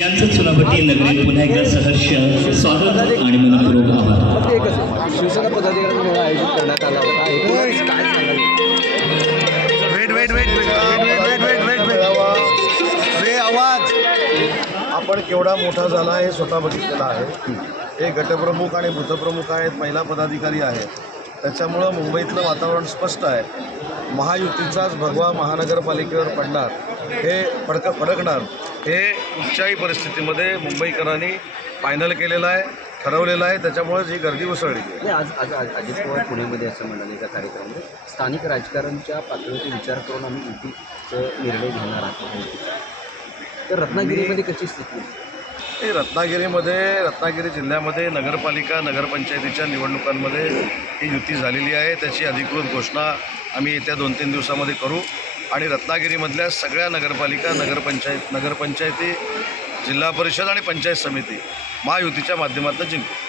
पुन्हा एकदा सहर्ष स्वागत आणि मनपूर्वक आभार. शिवसेना पदाधिकारी आयोजित करण्यात आला आवाज. आपण केवढा मोठा झाला हे स्वतः बघितलेलं आहे. हे गटप्रमुख आणि मृतप्रमुख आहेत महिला पदाधिकारी आहेत. त्याच्यामुळं मुंबईतलं वातावरण स्पष्ट आहे. महायुतीचाच भगवा महानगरपालिकेवर पडणार हे फडक फडकणार. हे कुठच्याही परिस्थितीमध्ये मुंबईकरांनी फायनल केलेलं आहे ठरवलेलं आहे त्याच्यामुळे ही गर्दी उसळली. नाही आज आज अजित पवार पुण्यामध्ये असं म्हणाले एका कार्यक्रमामध्ये स्थानिक राजकारणच्या पातळीवर विचार करून आम्ही युतीचं निर्णय घेणार आहोत. तर रत्नागिरीमध्ये कशी स्थिती रत्नागिरीमध्ये रत्नागिरी जिल्ह्यामध्ये नगरपालिका नगरपंचायतीच्या निवडणुकांमध्ये ही युती झालेली आहे. त्याची अधिकृत घोषणा आम्ही येत्या दोन तीन दिवसामध्ये करू. आणि रत्नागिरीमधल्या सगळ्या नगरपालिका नगरपंचायत नगरपंचायती जिल्हा परिषद आणि पंचायत समिती महायुतीच्या माध्यमातून जिंकू.